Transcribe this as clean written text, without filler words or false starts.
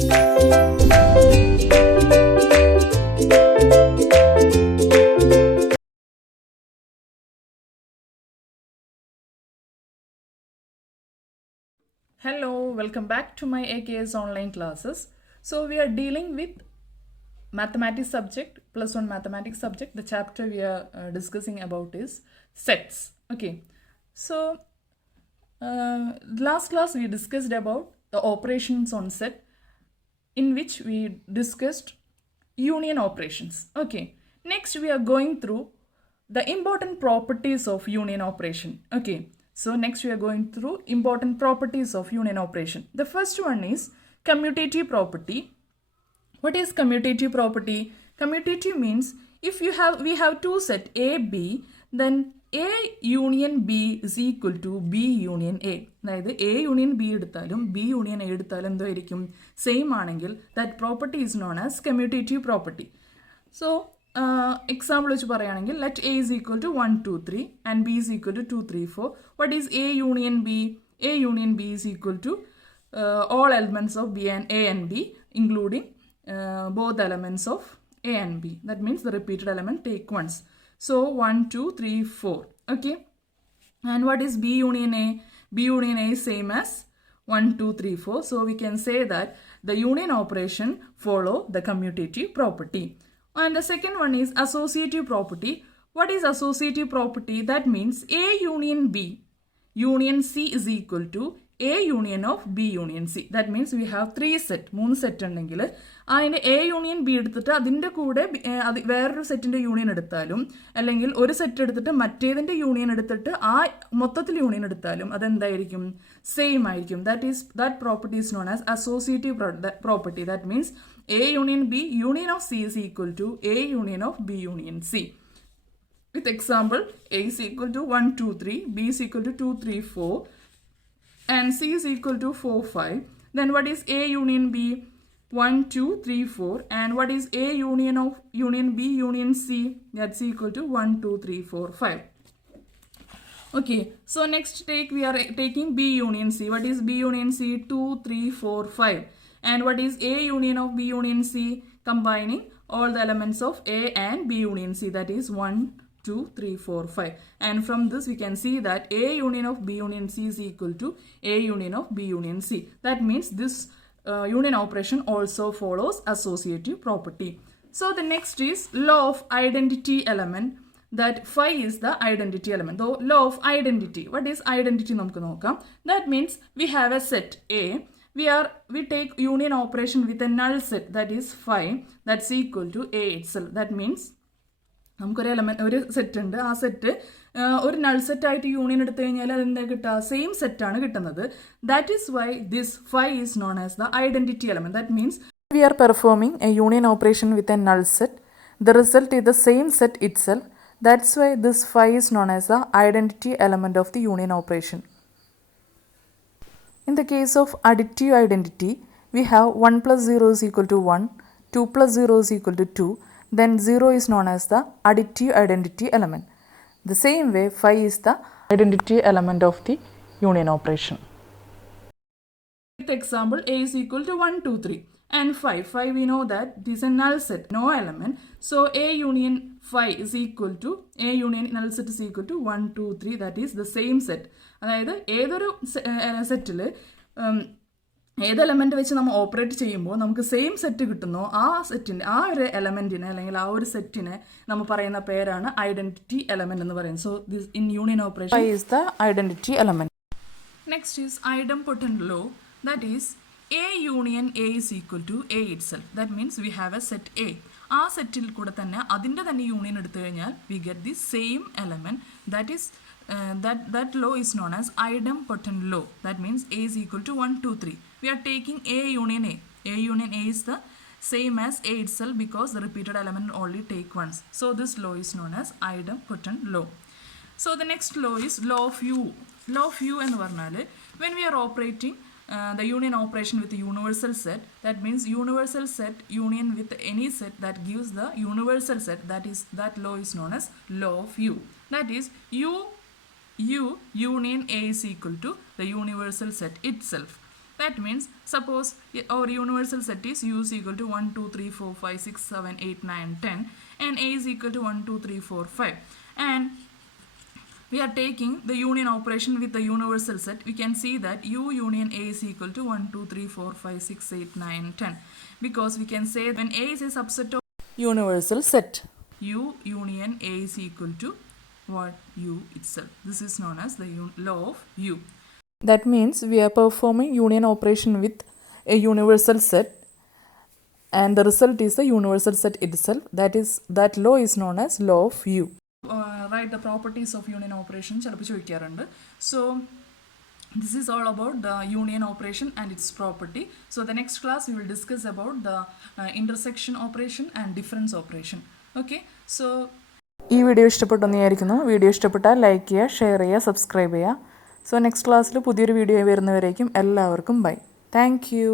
Hello, welcome back to my AKS online classes. So we are dealing with mathematics subject, plus one mathematics subject. The chapter we are discussing about is sets. Okay, so last class we discussed about the operations on set, in which we discussed union operations. Okay, next we are going through the important properties of union operation. Okay, so next we are going through important properties of union operation. The first one is commutative property. What is commutative property? Commutative means if we have two set A, B, then A union B is equal to B union A. അതായത് A union B എടുത്താലും B union A എടുത്താലും എന്തായിരിക്കും same ആണെങ്കിൽ that property is known as commutative property. So example വെച്ച് പറയുകയാണെങ്കിൽ let A is equal to 1, 2, 3 and B is equal to 2, 3, 4. What is A union B? A union B is equal to all elements of B and A and B, including both elements of A and B. That means the repeated element take once. So 1, 2, 3, 4. Okay. And what is B union A? B union A is same as 1, 2, 3, 4. So we can say that the union operation follow the commutative property. And the second one is associative property. What is associative property? That means A union B union C is equal to A union of B union C. That means we have three set, മൂന്ന് set ഉണ്ടെങ്കിൽ അതിൻ്റെ A union B എടുത്തിട്ട് അതിൻ്റെ കൂടെ വേറൊരു സെറ്റിൻ്റെ union എടുത്താലും അല്ലെങ്കിൽ ഒരു സെറ്റ് എടുത്തിട്ട് മറ്റേതിൻ്റെ യൂണിയൻ എടുത്തിട്ട് ആ മൊത്തത്തിൽ യൂണിയൻ എടുത്താലും അതെന്തായിരിക്കും സെയിം ആയിരിക്കും. That property is known as associative property. That means A union B union of C is equal to A union of B union C. With example, A is equal to 1, 2, 3, B is equal to 2, 3, 4 and C is equal to 4, 5. Then what is A union B? 1, 2, 3, 4. And what is A union of union B union C? That's equal to 1, 2, 3, 4, 5. Okay, so next we are taking B union C. What is B union C? 2, 3, 4, 5. And what is A union of B union C? Combining all the elements of A and B union C. That is 1, 2, 3, 4, 5. And from this we can see that A union of B union C is equal to A union of B union C. That means this union operation also follows associative property. So the next is law of identity element. That phi is the identity element. So law of identity. What is identity? നമുക്ക് നോക്കാം. That means we have a set A. We take union operation with a null set, that is phi, that's equal to A itself. That means ഒരു set ഉണ്ട്, ആ set ഒരു null set ആയിട്ട് union എടുത്തു കഴിഞ്ഞാൽ അതെന്താ കിട്ടുക, സെയിം സെറ്റാണ് കിട്ടുന്നത്. That is why this phi is known as the identity element. That means we are performing a union operation with a null set. The result is the same set itself. That's why this phi is known as the identity element of the union operation. In the case of additive identity, we have 1 plus 0 is equal to 1, 2 plus 0 is equal to 2. Then 0 is known as the additive identity element. The same way phi is the identity element of the union operation. With example, A is equal to 1, 2, 3 and 5. 5 we know that this is a null set, no element. So A union phi is equal to A union null set is equal to 1, 2, 3. That is the same set. അതായത് ഏതൊരു സെറ്റിൽ ഏത് element വെച്ച് നമ്മൾ operate ചെയ്യുമ്പോൾ നമുക്ക് same set കിട്ടുന്നോ ആ സെറ്റിൻ്റെ ആ ഒരു എലമെൻറ്റിനെ അല്ലെങ്കിൽ ആ ഒരു സെറ്റിനെ നമ്മൾ പറയുന്ന പേരാണ് ഐഡൻറ്റിറ്റി എലമെൻറ്റ് എന്ന് പറയുന്നത്. So this in union operation is the identity element. Next is idempotent law. That is A union A is equal to A itself. That means we have a set A. ആ സെറ്റിൽ കൂടെ തന്നെ അതിൻ്റെ തന്നെ union എടുത്തു കഴിഞ്ഞാൽ we get the same element. That is that law is known as idempotent law. That means A is equal to 1, 2, 3. We are taking A union A. A union A is the same as A itself because the repeated element only take once. So this law is known as idempotent law. So the next law is law of U. Law of U എന്ന് പറഞ്ഞാൽ when we are operating the union operation with a universal set, that means universal set union with any set that gives the universal set, that law is known as law of U. That is U union A is equal to the universal set itself. That means suppose our universal set is u is equal to 1 2 3 4 5 6 7 8 9 10 and a is equal to 1 2 3 4 5, and we are taking the union operation with the universal set. We can see that u union a is equal to 1 2 3 4 5 6 8 9 10, because we can say when a is a subset of universal set, u union a is equal to what? U itself. This is known as the law of U. That means we are performing union operation with a universal set, and the result is the universal set itself. That law is known as law of U. Write the properties of union operation. So this is all about the union operation and its property. So the next class we will discuss about the intersection operation and difference operation. Okay, so ഈ video ഇഷ്ടപ്പെട്ടെന്ന് വിചാരിക്കുന്നു. Video ഇഷ്ടപ്പെട്ടാൽ like ചെയ്യുക, share ചെയ്യുക, subscribe ചെയ്യുക. So next ക്ലാസ്സിൽ പുതിയൊരു video വരുന്നവരേക്കും എല്ലാവർക്കും ബൈ. Thank you.